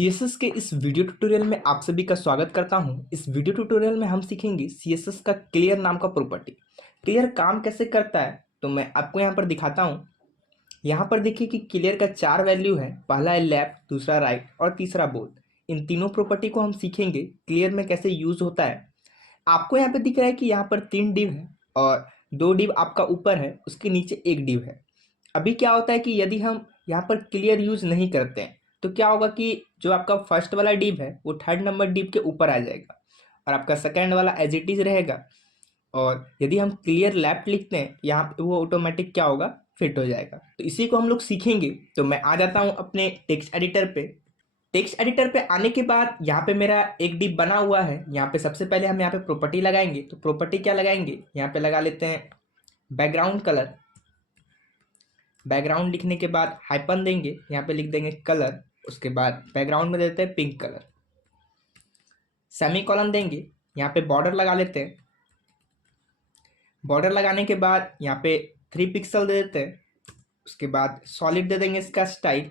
CSS के इस video tutorial में आप सभी का स्वागत करता हूं। इस वीडियो ट्यूटोरियल में हम सीखेंगे सीएसएस का क्लियर नाम का प्रॉपर्टी। क्लियर काम कैसे करता है तो मैं आपको यहां पर दिखाता हूं। यहां पर देखिए कि क्लियर का 4 वैल्यू है। पहला है लेफ्ट, दूसरा राइट और तीसरा बोल्ड। इन तीनों प्रॉपर्टी को हम सीखेंगे क्लियर में कैसे यूज होता है। आपको यहाँ पे दिख रहा है कि यहाँ पर 3 डिव है और 2 डिव आपका ऊपर है, उसके नीचे 1 डिव है। अभी क्या होता है कि यदि हम यहाँ पर क्लियर यूज नहीं करते हैं तो क्या होगा कि जो आपका फर्स्ट वाला डिव है वो थर्ड नंबर डिव के ऊपर आ जाएगा और आपका सेकंड वाला एज इट इज रहेगा। और यदि हम क्लियर लेफ्ट लिखते हैं यहाँ पे वो ऑटोमेटिक क्या होगा, फिट हो जाएगा। तो इसी को हम लोग सीखेंगे। तो मैं आ जाता हूँ अपने टेक्स्ट एडिटर पे। टेक्स्ट एडिटर पे आने के बाद यहाँ पे मेरा एक डिव बना हुआ है। यहाँ पे सबसे पहले हम यहाँ पे प्रॉपर्टी लगाएंगे। तो प्रॉपर्टी क्या लगाएंगे, यहाँ पे लगा लेते हैं बैकग्राउंड कलर। बैकग्राउंड लिखने के बाद हाइपन देंगे, यहाँ पे लिख देंगे कलर। उसके बाद बैकग्राउंड में देते हैं पिंक कलर। सेमी कॉलन देंगे, यहाँ पे बॉर्डर लगा लेते हैं। बॉर्डर लगाने के बाद यहाँ पे 3 पिक्सल दे देते हैं। उसके बाद सॉलिड दे देंगे इसका स्टाइल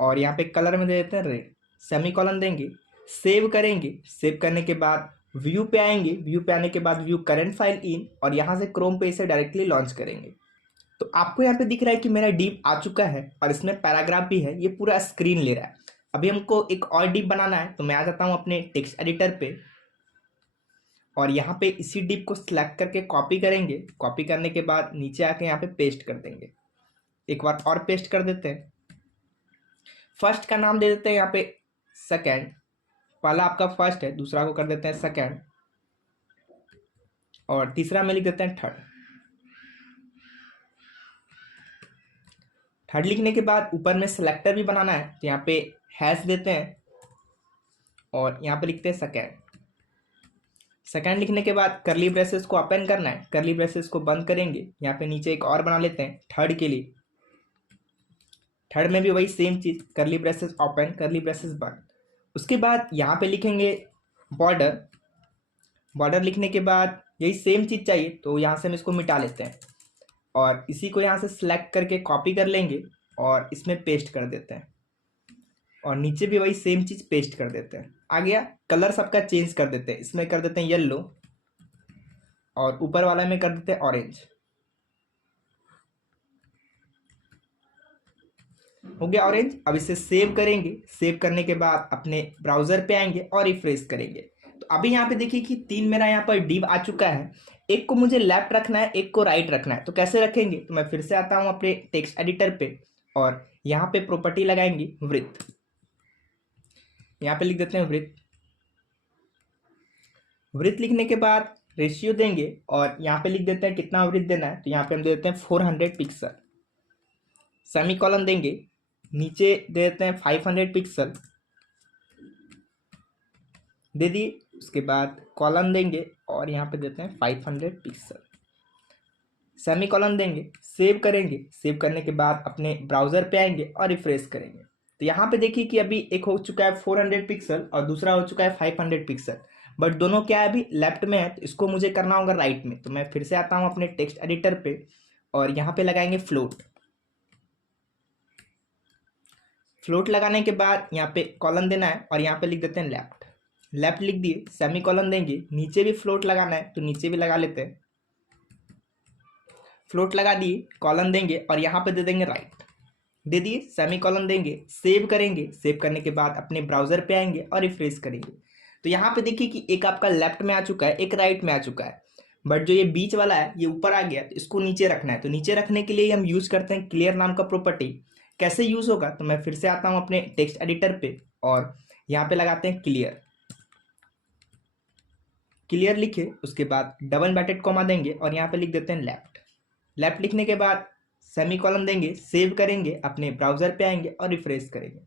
और यहाँ पे कलर में दे देते हैं रेड। सेमी कॉलन देंगे, सेव करेंगे। सेव करने के बाद व्यू पे आएंगे। व्यू पे आने के बाद व्यू करंट फाइल इन और यहाँ से क्रोम पे इसे डायरेक्टली लॉन्च करेंगे। तो आपको यहाँ पे दिख रहा है कि मेरा डिव आ चुका है और इसमें पैराग्राफ भी है। ये पूरा स्क्रीन ले रहा है। अभी हमको एक और डिव बनाना है। तो मैं आ जाता हूँ अपने टेक्स्ट एडिटर पे और यहाँ पे इसी डिव को सिलेक्ट करके कॉपी करेंगे। कॉपी करने के बाद नीचे आके यहाँ पे पेस्ट कर देंगे। एक बार और पेस्ट कर देते हैं। फर्स्ट का नाम दे देते हैं यहाँ पे सेकेंड। पहला आपका फर्स्ट है, दूसरा को कर देते हैं सेकेंड और तीसरा में लिख देते हैं थर्ड। थर्ड लिखने के बाद ऊपर में सिलेक्टर भी बनाना है। तो यहाँ पे हैश देते हैं और यहाँ पे लिखते हैं सेकेंड। सेकेंड लिखने के बाद करली ब्रेसेस को ओपन करना है। करली ब्रेसेस को बंद करेंगे। यहाँ पे नीचे एक और बना लेते हैं थर्ड के लिए। थर्ड में भी वही सेम चीज, करली ब्रेसेस ओपन, करली ब्रेसेस बंद। उसके बाद यहाँ पे लिखेंगे बॉर्डर। बॉर्डर लिखने के बाद यही सेम चीज चाहिए, तो यहाँ से हम इसको मिटा लेते हैं और इसी को यहाँ से सिलेक्ट करके कॉपी कर लेंगे और इसमें पेस्ट कर देते हैं और नीचे भी वही सेम चीज पेस्ट कर देते हैं। आ गया। कलर सबका चेंज कर देते हैं। इसमें कर देते हैं येलो और ऊपर वाला में कर देते हैं ऑरेंज। हो गया ऑरेंज। अब इसे सेव करेंगे। सेव करने के बाद अपने ब्राउजर पे आएंगे और रिफ्रेश करेंगे। तो अभी यहाँ पे देखिए कि 3 मेरा यहाँ पर डिव आ चुका है। एक को मुझे लेफ्ट रखना है, एक को राइट रखना है। तो कैसे रखेंगे, तो मैं फिर से आता हूँ अपने टेक्स्ट एडिटर पे और यहाँ पे प्रॉपर्टी लगाएंगे वृत्त। यहाँ पे लिख देते हैं वृत्त। वृत्त लिखने के बाद रेशियो देंगे और यहाँ पे लिख देते हैं कितना वृत्त देना है। तो यहाँ पे हम दे देते हैं 400 पिक्सल। सेमी कॉलन देंगे, नीचे दे देते हैं 500 पिक्सल दे दिए। उसके बाद कॉलन देंगे और यहाँ पे देते हैं 500 पिक्सल। सेमी कॉलन देंगे, सेव करेंगे। सेव करने के बाद अपने ब्राउजर पे आएंगे और रिफ्रेश करेंगे। तो यहाँ पे देखिए कि अभी एक हो चुका है 400 पिक्सल और दूसरा हो चुका है 500 पिक्सल। बट दोनों क्या है, अभी लेफ्ट में है, तो इसको मुझे करना होगा राइट में। तो मैं फिर से आता हूँ अपने टेक्स्ट एडिटर पे और यहाँ पे लगाएंगे फ्लोट। फ्लोट लगाने के बाद यहाँ पे कॉलन देना है और यहाँ पे लिख देते हैं लेफ्ट। लेफ्ट लिख दिए, सेमी कॉलन देंगे। नीचे भी फ्लोट लगाना है तो नीचे भी लगा लेते हैं। फ्लोट लगा दिए, कॉलन देंगे और यहाँ पे दे देंगे राइट। दे दिए, सेमी कॉलन देंगे, सेव करेंगे। सेव करने के बाद अपने ब्राउजर पे आएंगे और रिफ्रेश करेंगे। तो यहाँ पे देखिए कि एक आपका लेफ्ट में आ चुका है, एक राइट में आ चुका है। बट जो ये बीच वाला है ये ऊपर आ गया, तो इसको नीचे रखना है। तो नीचे रखने के लिए हम यूज करते हैं क्लियर नाम का प्रॉपर्टी। कैसे यूज होगा, तो मैं फिर से आता हूँ अपने टेक्स्ट एडिटर पे और यहाँ पे लगाते हैं क्लियर। क्लियर लिखे, उसके बाद डबल ब्रैकेट कॉमा देंगे और यहाँ पे लिख देते हैं लेफ्ट। लेफ्ट लिखने के बाद सेमी कॉलन देंगे, सेव करेंगे, अपने ब्राउजर पे आएंगे और रिफ्रेश करेंगे।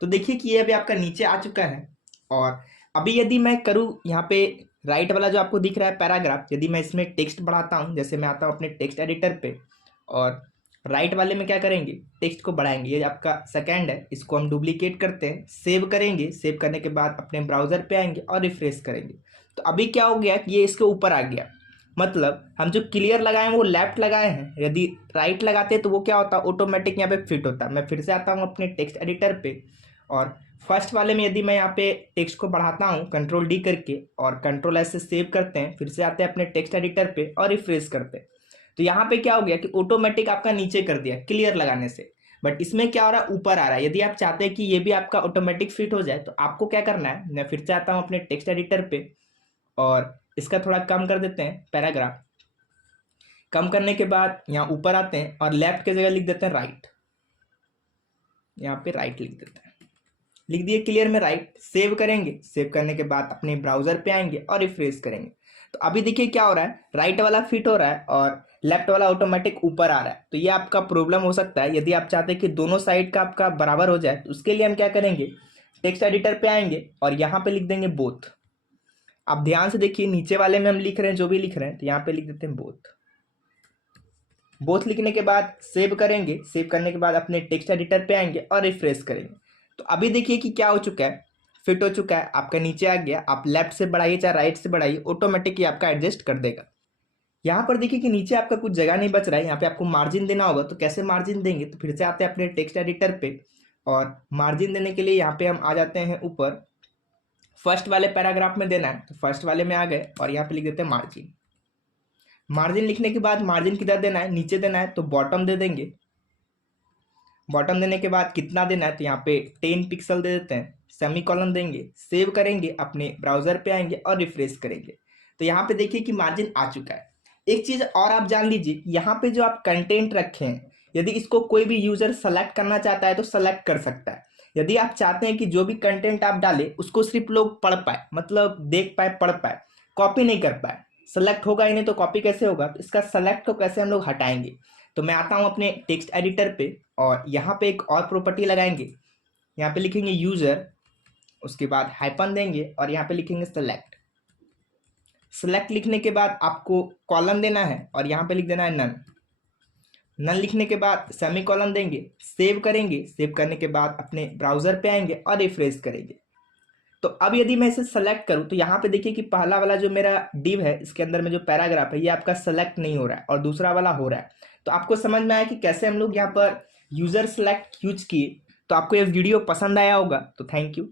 तो देखिए कि ये अभी आपका नीचे आ चुका है। और अभी यदि मैं करूँ यहाँ पे राइट वाला जो आपको दिख रहा है पैराग्राफ, यदि मैं इसमें टेक्स्ट बढ़ाता हूँ, जैसे मैं आता हूँ अपने टेक्स्ट एडिटर पे और राइट वाले में क्या करेंगे, टेक्स्ट को बढ़ाएंगे। ये आपका सेकेंड है, इसको हम डुप्लीकेट करते हैं, सेव करेंगे। सेव करने के बाद अपने ब्राउजर पे आएंगे और रिफ्रेश करेंगे। तो अभी क्या हो गया कि ये इसके ऊपर आ गया। मतलब हम जो क्लियर लगाए हैं वो लेफ्ट लगाए हैं, यदि राइट लगाते तो वो क्या होता, ऑटोमेटिक यहाँ पे फिट होता। मैं फिर से आता हूँ अपने टेक्स्ट एडिटर पे और फर्स्ट वाले में यदि मैं यहाँ पे टेक्स्ट को बढ़ाता हूँ कंट्रोल डी करके और कंट्रोल एस से सेव करते हैं, फिर से आते हैं अपने टेक्स्ट एडिटर पे और रिफ्रेश करते हैं, तो यहाँ पे क्या हो गया कि ऑटोमेटिक आपका नीचे कर दिया क्लियर लगाने से। बट इसमें क्या हो रहा है, ऊपर आ रहा है। यदि आप चाहते हैं कि ये भी आपका ऑटोमेटिक फिट हो जाए तो आपको क्या करना है, मैं फिर से आता हूँ अपने टेक्स्ट एडिटर पे और इसका थोड़ा कम कर देते हैं पैराग्राफ। कम करने के बाद यहाँ ऊपर आते हैं और लेफ्ट की जगह लिख देते हैं राइट, यहाँ पे राइट लिख देते हैं, लिख दिए क्लियर में राइट। सेव करेंगे, सेव करने के बाद अपने ब्राउजर पे आएंगे और रिफ्रेश करेंगे, तो अभी देखिए क्या हो रहा है, राइट वाला फिट हो रहा है और लेफ्ट वाला ऑटोमेटिक ऊपर आ रहा है। तो ये आपका प्रॉब्लम हो सकता है। यदि आप चाहते हैं कि दोनों साइड का आपका बराबर हो जाए तो उसके लिए हम क्या करेंगे, टेक्स्ट एडिटर पे आएंगे और यहाँ पे लिख देंगे बोथ। आप ध्यान से देखिए नीचे वाले में हम लिख रहे हैं जो भी लिख रहे हैं, तो यहाँ पे लिख देते हैं बोथ। बोथ लिखने के बाद सेव करेंगे, सेव करने के बाद अपने टेक्स्ट एडिटर पे आएंगे और रिफ्रेश करेंगे, तो अभी देखिए कि क्या हो चुका है, फिट हो चुका है, आपका नीचे आ गया। आप लेफ्ट से बढ़ाइए चाहे राइट से बढ़ाइए, ऑटोमेटिक ही आपका एडजस्ट कर देगा। यहाँ पर देखिए कि नीचे आपका कुछ जगह नहीं बच रहा है, यहाँ पे आपको मार्जिन देना होगा। तो कैसे मार्जिन देंगे, तो फिर से आते हैं अपने टेक्स्ट एडिटर पे और मार्जिन देने के लिए यहाँ पे हम आ जाते हैं ऊपर, फर्स्ट वाले पैराग्राफ में देना है तो फर्स्ट वाले में आ गए और यहाँ पे लिख देते हैं मार्जिन। मार्जिन लिखने के बाद मार्जिन किधर देना है, नीचे देना है, तो बॉटम दे देंगे। बॉटम देने के बाद कितना देना है, तो यहाँ पे 10 पिक्सल दे देते हैं, सेमी कॉलन देंगे, सेव करेंगे, अपने ब्राउजर पे आएंगे और रिफ्रेश करेंगे, तो यहाँ पे देखिए कि मार्जिन आ चुका है। एक चीज और आप जान लीजिए, यहाँ पे जो आप कंटेंट रखे हैं, यदि इसको कोई भी यूजर सेलेक्ट करना चाहता है तो सेलेक्ट कर सकता है। यदि आप चाहते हैं कि जो भी कंटेंट आप डालें उसको सिर्फ लोग पढ़ पाए, मतलब देख पाए, पढ़ पाए, कॉपी नहीं कर पाए, सेलेक्ट होगा ही नहीं तो कॉपी कैसे होगा, तो इसका सेलेक्ट को कैसे हम लोग हटाएंगे। तो मैं आता हूँ अपने टेक्स्ट एडिटर पे और यहाँ पे एक और प्रॉपर्टी लगाएंगे, यहाँ पे लिखेंगे यूजर, उसके बाद हाइपन देंगे और यहाँ पे लिखेंगे सेलेक्ट। सेलेक्ट लिखने के बाद आपको कॉलन देना है और यहाँ पे लिख देना है नन। नन लिखने के बाद सेमी कॉलन देंगे, सेव करेंगे, सेव करने के बाद अपने ब्राउजर पे आएंगे और रिफ्रेश करेंगे। तो अब यदि मैं इसे सेलेक्ट करूं तो यहाँ पे देखिए कि पहला वाला जो मेरा डिव है इसके अंदर में जो पैराग्राफ है ये आपका सेलेक्ट नहीं हो रहा है और दूसरा वाला हो रहा है। तो आपको समझ में आया कि कैसे हम लोग यहाँ पर यूजर सेलेक्ट यूज किए। तो आपको ये वीडियो पसंद आया होगा, तो थैंक यू।